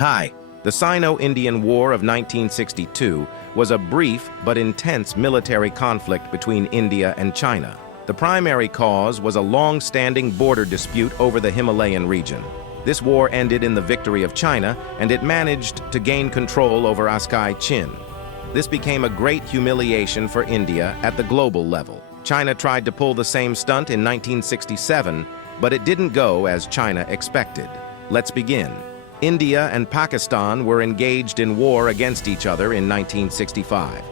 Hi. The Sino-Indian War of 1962 was a brief but intense military conflict between India and China. The primary cause was a long-standing border dispute over the Himalayan region. This war ended in the victory of China, and it managed to gain control over Askai Chin. This became a great humiliation for India at the global level. China tried to pull the same stunt in 1967, but it didn't go as China expected. Let's begin. India and Pakistan were engaged in war against each other in 1965.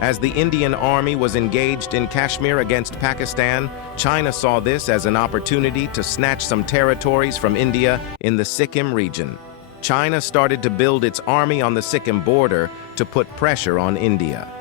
As the Indian Army was engaged in Kashmir against Pakistan, China saw this as an opportunity to snatch some territories from India in the Sikkim region. China started to build its army on the Sikkim border to put pressure on India.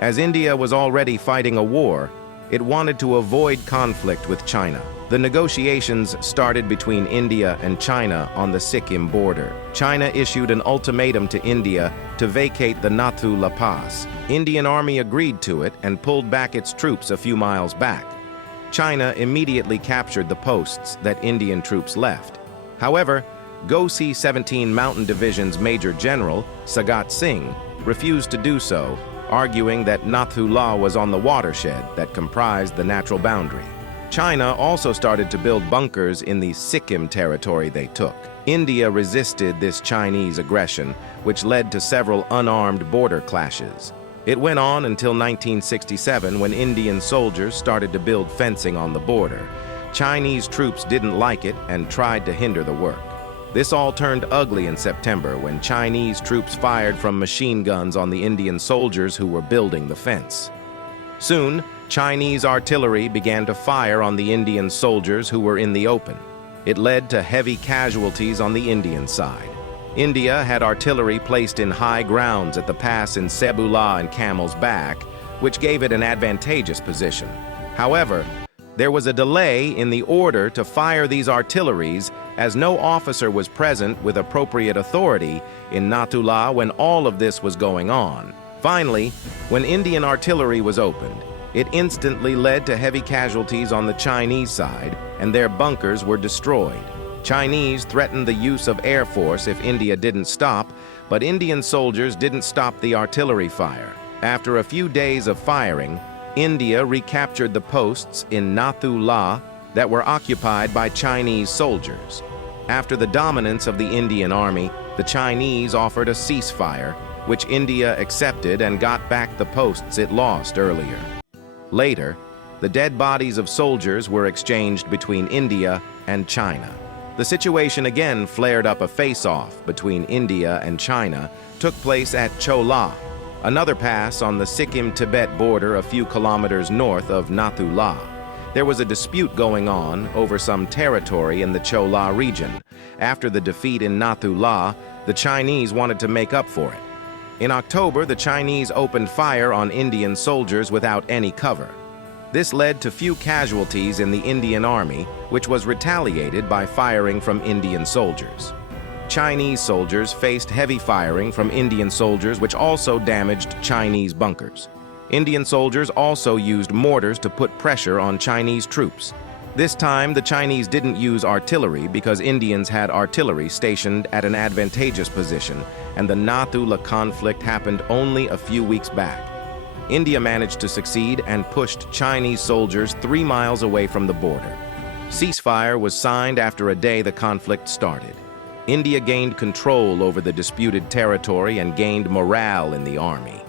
As India was already fighting a war, it wanted to avoid conflict with China. The negotiations started between India and China on the Sikkim border. China issued an ultimatum to India to vacate the Nathu La Pass. Indian Army agreed to it and pulled back its troops a few miles back. China immediately captured the posts that Indian troops left. However, Go-C-17 Mountain Division's Major General, Sagat Singh, refused to do so, arguing that Nathu La was on the watershed that comprised the natural boundary. China also started to build bunkers in the Sikkim territory they took. India resisted this Chinese aggression, which led to several unarmed border clashes. It went on until 1967 when Indian soldiers started to build fencing on the border. Chinese troops didn't like it and tried to hinder the work. This all turned ugly in September when Chinese troops fired from machine guns on the Indian soldiers who were building the fence. Soon, Chinese artillery began to fire on the Indian soldiers who were in the open. It led to heavy casualties on the Indian side. India had artillery placed in high grounds at the pass in Sebula and Camel's Back, which gave it an advantageous position. However, there was a delay in the order to fire these artilleries as no officer was present with appropriate authority in Nathu La when all of this was going on. Finally, when Indian artillery was opened, it instantly led to heavy casualties on the Chinese side, and their bunkers were destroyed. Chinese threatened the use of air force if India didn't stop, but Indian soldiers didn't stop the artillery fire. After a few days of firing, India recaptured the posts in Nathu La that were occupied by Chinese soldiers. After the dominance of the Indian army, the Chinese offered a ceasefire, which India accepted and got back the posts it lost earlier. Later, the dead bodies of soldiers were exchanged between India and China. The situation again flared up. A face-off between India and China took place at Cho La, another pass on the Sikkim-Tibet border a few kilometers north of Nathu La. There was a dispute going on over some territory in the Cho La region. After the defeat in Nathu La, the Chinese wanted to make up for it. In October, the Chinese opened fire on Indian soldiers without any cover. This led to few casualties in the Indian Army, which was retaliated by firing from Indian soldiers. Chinese soldiers faced heavy firing from Indian soldiers, which also damaged Chinese bunkers. Indian soldiers also used mortars to put pressure on Chinese troops. This time, the Chinese didn't use artillery because Indians had artillery stationed at an advantageous position, and the Nathu La conflict happened only a few weeks back. India managed to succeed and pushed Chinese soldiers 3 miles away from the border. Ceasefire was signed after a day the conflict started. India gained control over the disputed territory and gained morale in the army.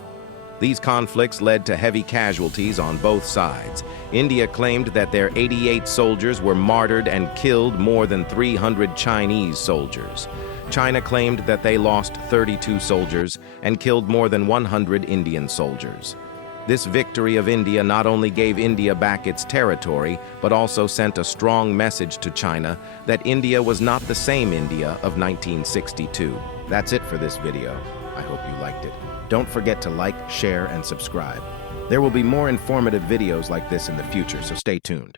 These conflicts led to heavy casualties on both sides. India claimed that their 88 soldiers were martyred and killed more than 300 Chinese soldiers. China claimed that they lost 32 soldiers and killed more than 100 Indian soldiers. This victory of India not only gave India back its territory, but also sent a strong message to China that India was not the same India of 1962. That's it for this video. I hope you liked it. Don't forget to like, share, and subscribe. There will be more informative videos like this in the future, so stay tuned.